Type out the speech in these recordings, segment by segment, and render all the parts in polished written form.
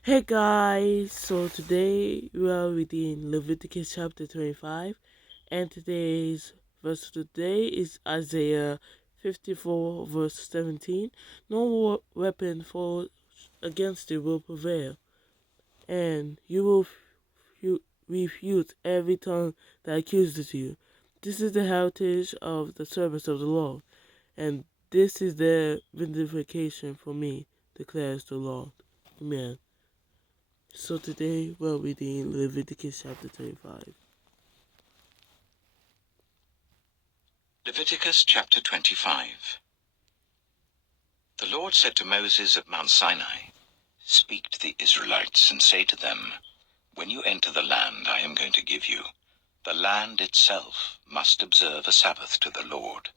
Hey guys, so today we are reading Leviticus chapter 25, and today's verse today is Isaiah 54 verse 17. No weapon forged against you will prevail, and you will refute every tongue that accuses you. This is the heritage of the servants of the Lord, and this is their vindication for me, declares the Lord. Amen. So today we're reading Leviticus chapter 25. Leviticus chapter 25. The Lord said to Moses at Mount Sinai, "Speak to the Israelites and say to them, when you enter the land I am going to give you, the land itself must observe a Sabbath to the Lord.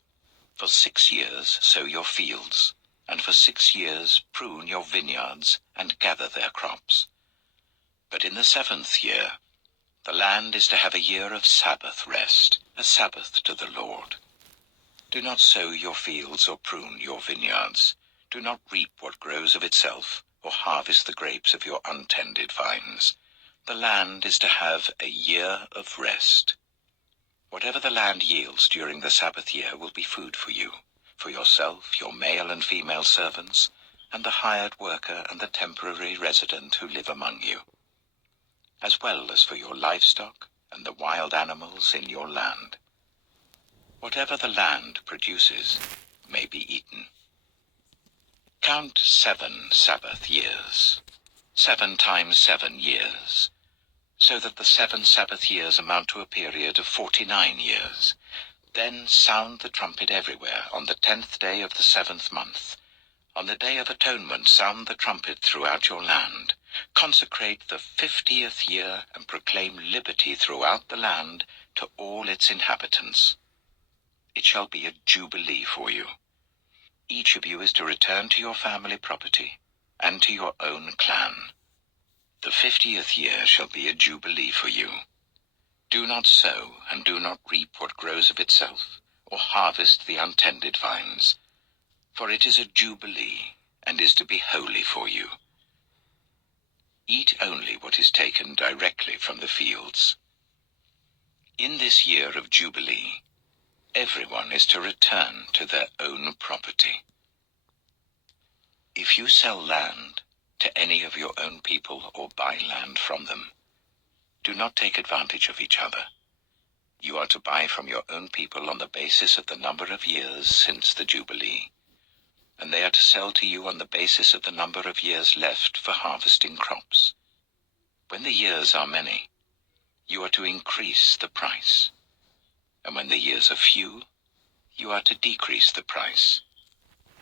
For 6 years sow your fields, and for 6 years prune your vineyards and gather their crops. But in the 7th year, the land is to have a year of Sabbath rest, a Sabbath to the Lord. Do not sow your fields or prune your vineyards. Do not reap what grows of itself, or harvest the grapes of your untended vines. The land is to have a year of rest. Whatever the land yields during the Sabbath year will be food for you, for yourself, your male and female servants, and the hired worker and the temporary resident who live among you, as well as for your livestock and the wild animals in your land. Whatever the land produces may be eaten. Count 7 Sabbath years, 7 times 7 years, so that the 7 Sabbath years amount to a period of 49 years. Then sound the trumpet everywhere on the 10th day of the 7th month. On the Day of Atonement sound the trumpet throughout your land. Consecrate the 50th year and proclaim liberty throughout the land to all its inhabitants. It shall be a jubilee for you. Each of you is to return to your family property and to your own clan. The 50th year shall be a jubilee for you. Do not sow and do not reap what grows of itself, or harvest the untended vines, for it is a jubilee and is to be holy for you. Eat only what is taken directly from the fields. In this year of jubilee, everyone is to return to their own property. If you sell land to any of your own people or buy land from them, do not take advantage of each other. You are to buy from your own people on the basis of the number of years since the Jubilee, and they are to sell to you on the basis of the number of years left for harvesting crops. When the years are many, you are to increase the price, and when the years are few, you are to decrease the price,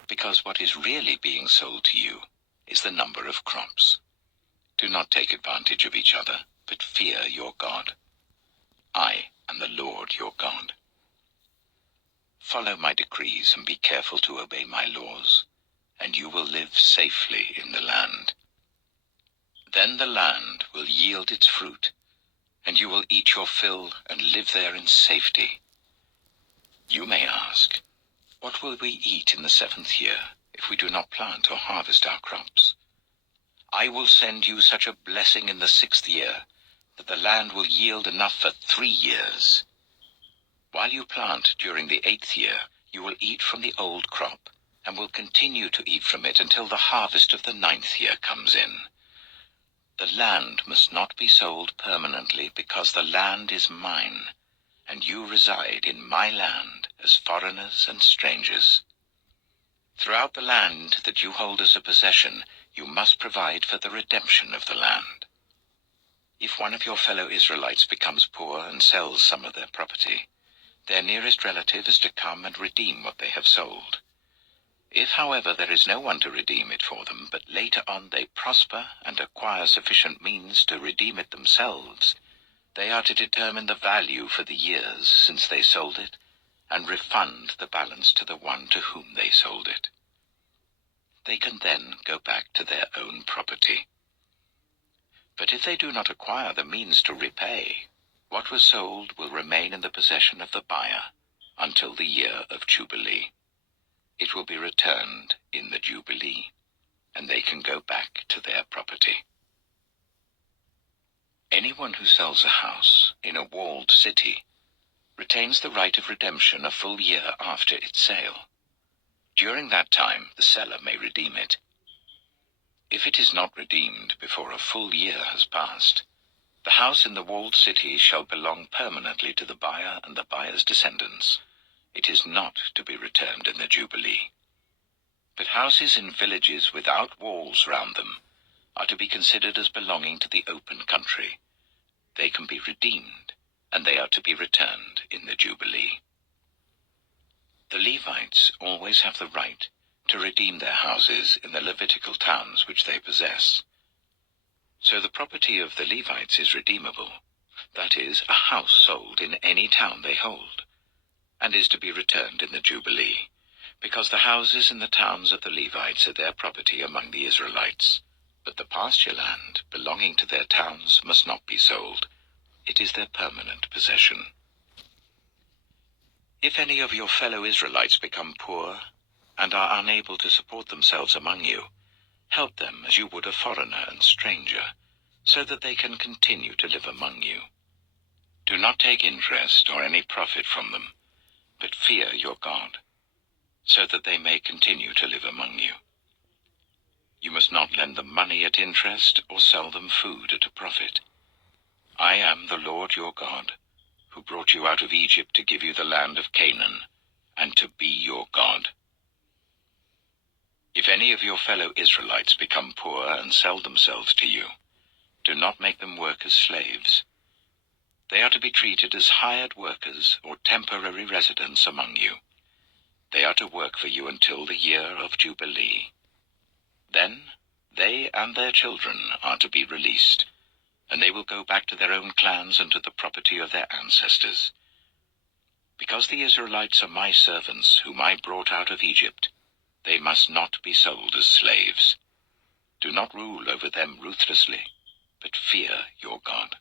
because what is really being sold to you is the number of crops. Do not take advantage of each other, but fear your God. I am the Lord your God. Follow my decrees and be careful to obey my laws, and you will live safely in the land. Then the land will yield its fruit, and you will eat your fill and live there in safety. You may ask, what will we eat in the 7th year if we do not plant or harvest our crops? I will send you such a blessing in the 6th year that the land will yield enough for 3 years. While you plant during the 8th year, you will eat from the old crop, and will continue to eat from it until the harvest of the 9th year comes in. The land must not be sold permanently, because the land is mine, and you reside in my land as foreigners and strangers. Throughout the land that you hold as a possession, you must provide for the redemption of the land. If one of your fellow Israelites becomes poor and sells some of their property, their nearest relative is to come and redeem what they have sold. If, however, there is no one to redeem it for them, but later on they prosper and acquire sufficient means to redeem it themselves, they are to determine the value for the years since they sold it, and refund the balance to the one to whom they sold it. They can then go back to their own property. But if they do not acquire the means to repay, what was sold will remain in the possession of the buyer until the year of Jubilee. It will be returned in the Jubilee, and they can go back to their property. Anyone who sells a house in a walled city retains the right of redemption a full year after its sale. During that time, the seller may redeem it. If it is not redeemed before a full year has passed, the house in the walled city shall belong permanently to the buyer and the buyer's descendants. It is not to be returned in the Jubilee. But houses in villages without walls round them are to be considered as belonging to the open country. They can be redeemed, and they are to be returned in the Jubilee. The Levites always have the right to redeem their houses in the Levitical towns which they possess. So the property of the Levites is redeemable, that is, a house sold in any town they hold, and is to be returned in the Jubilee, because the houses in the towns of the Levites are their property among the Israelites. But the pasture land belonging to their towns must not be sold. It is their permanent possession. If any of your fellow Israelites become poor and are unable to support themselves among you, help them as you would a foreigner and stranger, so that they can continue to live among you. Do not take interest or any profit from them, but fear your God, so that they may continue to live among you. You must not lend them money at interest or sell them food at a profit. I am the Lord your God, who brought you out of Egypt to give you the land of Canaan, and to be your God. If any of your fellow Israelites become poor and sell themselves to you, do not make them work as slaves. They are to be treated as hired workers or temporary residents among you. They are to work for you until the year of Jubilee. Then they and their children are to be released, and they will go back to their own clans and to the property of their ancestors. Because the Israelites are my servants, whom I brought out of Egypt, they must not be sold as slaves. Do not rule over them ruthlessly, but fear your God.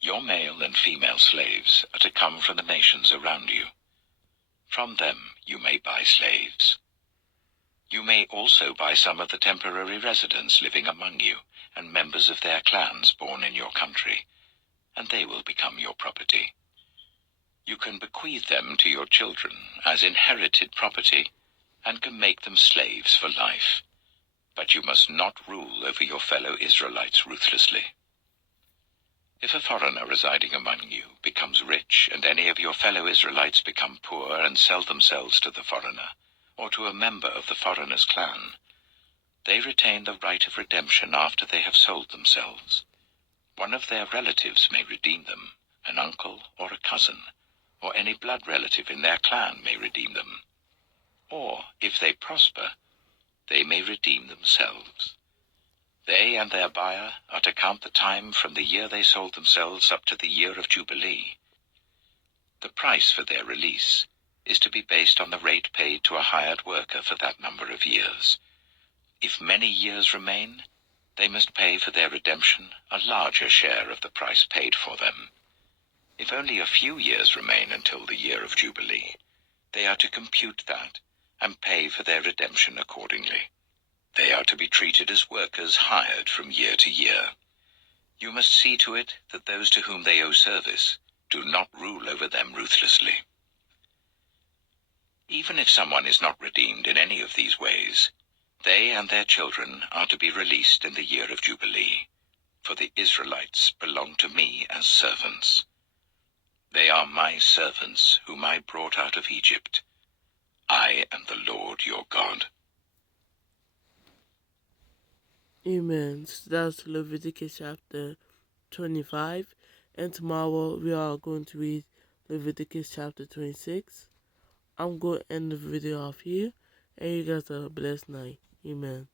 Your male and female slaves are to come from the nations around you. From them you may buy slaves. You may also buy some of the temporary residents living among you and members of their clans born in your country, and they will become your property. You can bequeath them to your children as inherited property and can make them slaves for life, but you must not rule over your fellow Israelites ruthlessly. If a foreigner residing among you becomes rich, and any of your fellow Israelites become poor and sell themselves to the foreigner, or to a member of the foreigner's clan, they retain the right of redemption after they have sold themselves. One of their relatives may redeem them, an uncle or a cousin, or any blood relative in their clan may redeem them. Or, if they prosper, they may redeem themselves. They and their buyer are to count the time from the year they sold themselves up to the year of Jubilee. The price for their release is to be based on the rate paid to a hired worker for that number of years. If many years remain, they must pay for their redemption a larger share of the price paid for them. If only a few years remain until the year of Jubilee, they are to compute that and pay for their redemption accordingly. They are to be treated as workers hired from year to year. You must see to it that those to whom they owe service do not rule over them ruthlessly. Even if someone is not redeemed in any of these ways, they and their children are to be released in the year of Jubilee, for the Israelites belong to me as servants. They are my servants whom I brought out of Egypt. I am the Lord your God. Amen. So that's Leviticus chapter 25. And tomorrow we are going to read Leviticus chapter 26. I'm going to end the video off here. And you guys have a blessed night. Amen.